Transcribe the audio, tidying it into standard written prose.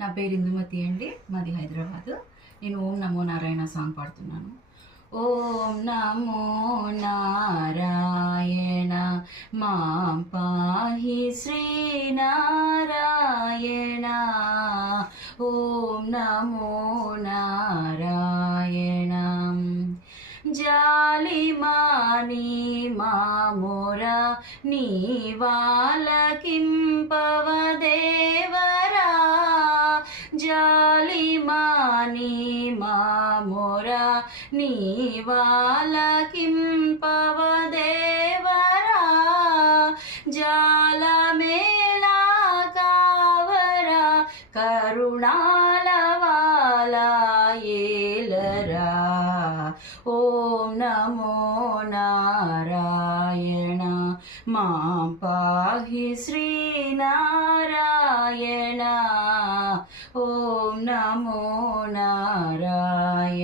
నా పేరు ఇందుమతి అండి, మాది హైదరాబాద్. నేను ఓం నమో నారాయణ సాంగ్ పాడుతున్నాను. ఓం నమో నారాయణ మాం పాహి శ్రీనారాయణ. ఓం నమో నారాయణ. జాలిమాని మామోరా నీవాలకింపవదేవరా. జాలిమాని మామోరా నీవాలకింపవదేవరా. జాలమేలా కావరా కరుణాలవాలా ఏలరా. ఓం నమో నారాయణ మాం పాహి శ్రీనారాయణ. ఓం నమో నారాయణ.